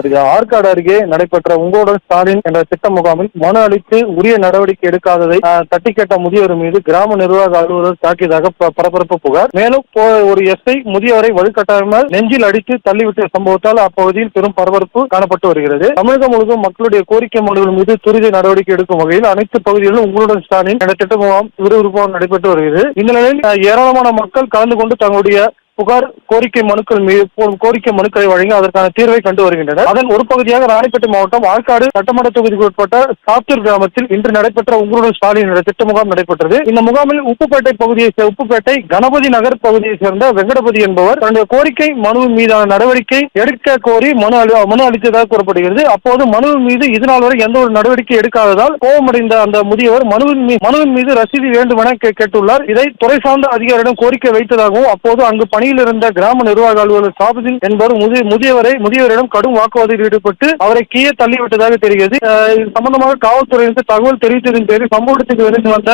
சரியா? ஆற்காடு அருகே நடைபெற்ற உங்களுடன் ஸ்டாலின் என்ற திட்ட முகாமில் மனு அளித்து உரிய நடவடிக்கை எடுக்காததை தட்டி கேட்ட முதியவர் மீது கிராம நிர்வாக அலுவலர் தாக்கியதாக ப- பரபரப்பு புகார். மேலும் போ- ஒரு எஸ்ஐ முதியவரை வலுக்கட்டாயமாக நெஞ்சில் அடித்து தள்ளிவிட்ட சம்பவத்தால் அப்பகுதியில் பெரும் பரபரப்பு காணப்பட்டு வருகிறது. தமிழகம் முழுவதும் மக்களுடைய கோரிக்கை மனுகள் மீது துரித நடவடிக்கை எடுக்கும் வகையில் அனைத்து பகுதிகளிலும் உங்களுடன் ஸ்டாலின் என்ற திட்ட முகாம் விறுவிறுப்பாக நடைபெற்று வருகிறது. இந்த நிலையில் ஏராளமான மக்கள் கலந்து கொண்டு தங்களுடைய புகார் கோரிக்கை மனுக்கள் மீது போ- கோரிக்கை மனுக்களை வழங்கி அதற்கான தீர்வை கண்டு வருகின்றனர். அதன் ஒரு பகுதியாக ராணிப்பேட்டை மாவட்டம் ஆற்காடு சட்டமன்ற தொகுதிக்கு உட்பட்ட சாத்தூர் கிராமத்தில் இன்று நடைபெற்ற உங்களுடன் ஸ்டாலின் திட்ட முகாம் நடைபெற்றது. இந்த முகாமில் உப்புப்பேட்டை பகுதியை உப்புப்பேட்டை கணபதி நகர் பகுதியை சேர்ந்த வெங்கடபதி என்பவர் தன்னுடைய கோரிக்கை மனு மீதான நடவடிக்கை எடுக்க கோரி மனு அளி- மனு அளித்ததாக கூறப்படுகிறது. அப்போது மனுவின் மீது இதுநாள் வரை எந்த ஒரு நடவடிக்கை எடுக்காததால் கோபமடைந்த அந்த முதியவர் மனுவின் மீ- மனுவின் மீது ரசீது வேண்டுமென கே- கேட்டுள்ளார். இதை துறை சார்ந்த அதிகாரியிடம் கோரிக்கை வைத்ததாகவும் அப்போது அங்கு பணி பணியில் இருந்த கிராம நிர்வாக அலுவலர் சாபுதீன் என்பவர் முதியவரை முதியவரிடம் கடும் வாக்குவாதத்தில் ஈடுபட்டு அவரை கீழே தள்ளிவிட்டதாக தெரிகிறது. இது சம்பந்தமாக காவல்துறையினருக்கு தகவல் தெரிவித்ததின் பேரில் சம்பவத்துக்கு விரைந்து வந்த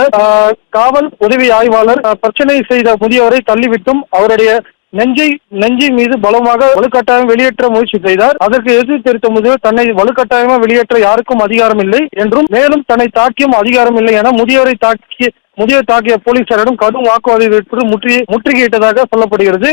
காவல் உதவி ஆய்வாளர் பிரச்சனை செய்த முதியவரை தள்ளிவிட்டும் அவருடைய நெஞ்சை நெஞ்சை மீது பலமாக வலுக்கட்டாயம் வெளியேற்ற முயற்சி செய்தார். அதற்கு எதிர்த்து தெரிவித்த முதியவர் தன்னை வலுக்கட்டாயமாக வெளியேற்ற யாருக்கும் அதிகாரம் இல்லை என்றும் மேலும் தன்னை தாக்கியும் அதிகாரம் இல்லை என முதியோரை தாக்கிய முதியோர் தாக்கிய போலீசாரிடம் கடும் வாக்குவாதம் ஏற்பட்டு முற்றுகையிட்டதாக சொல்லப்படுகிறது.